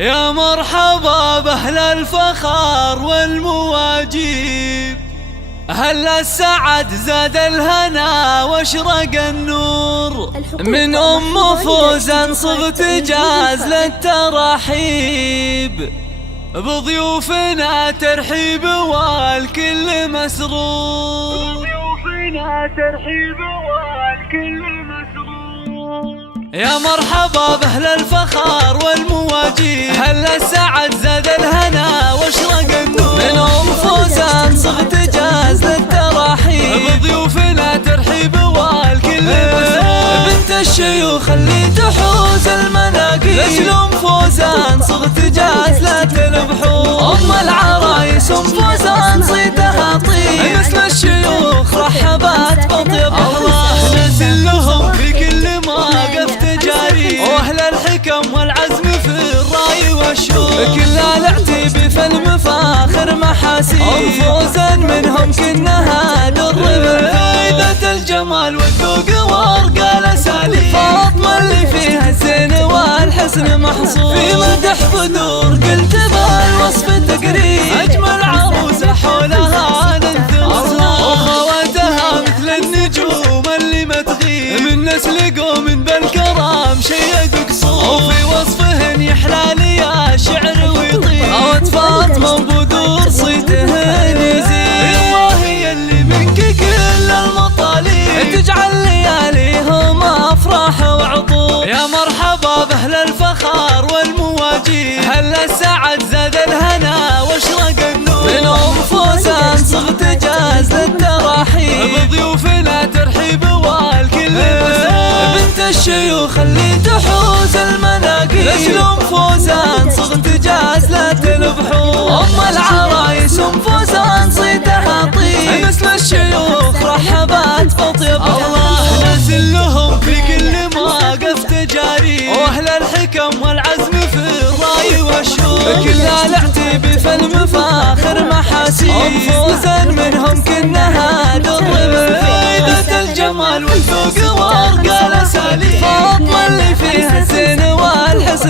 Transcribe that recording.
يا مرحبا بأهل الفخار والمواجيب، هلا السعد زاد الهنا واشرق النور، من فوزا صغت جاز للترحيب، بضيوفنا ترحيب والكل مسرور، بضيوفنا ترحيب والكل مسرور. يا مرحبا بأهل الفخار والمواجيب، هلا السعد زاد الهنا واشرق النور، من فوزا صغت جاز للترحيب، بضيوفنا ترحيب والكل مسرور، بنت الشيوخ اللي تحوز المناقيب، لجل فوزان صغت جاز لا تلبحون، ام العرايس فوزان صيتها طيب، مثل الشيوخ رحبات بطيب الله، نزل لهم في كل موقف تجاري، واهل الحكم والعزم في الراي والشوق، كل العتيب في المفاخر محاسيب، فوزا منهم كنها در فايدة الجمال والذوق وارقى الاساليب، فاطمة اللي فيها الزين والحسن محصور، في مدح بدور قلت بالوصف تقريب، اجمل عروسه حولها ننثر وخواتها مثل النجوم اللي ما تغيب، من نسل قوم بالكرام شيد قصور، وفي وصفهن يحلى لي يا شعر ويطيب، عود فاطمه وبدور صيتهن يزيد، الله هي اللي منك كل المطالب، تجعل لياليهم افراح وعطور. يا مرحبا باهل الفخار والمواجيب، هلا السعد زاد الهنا واشرق النور، من فوزان صغت جاز للترحيب، بضيوفنا ترحيب والكل مسرور، بنت الشيوخ اللي تحوز المناقيب، لجل فوزان صغت جاز لا تلبحون، ام العرايس فوزان صيتها طيب، مثل الشيوخ رحبات بطيب الله، نازل لهم في كل موقف تجاري، واهل الحكم والعزم في الراي والشوق، كل العتيب في المفاخر محاسيب، فوزا منهم كنها در فايدة الجمال والذوق وارقى الاساليب، فاطمة اللي فيها الزين والحسن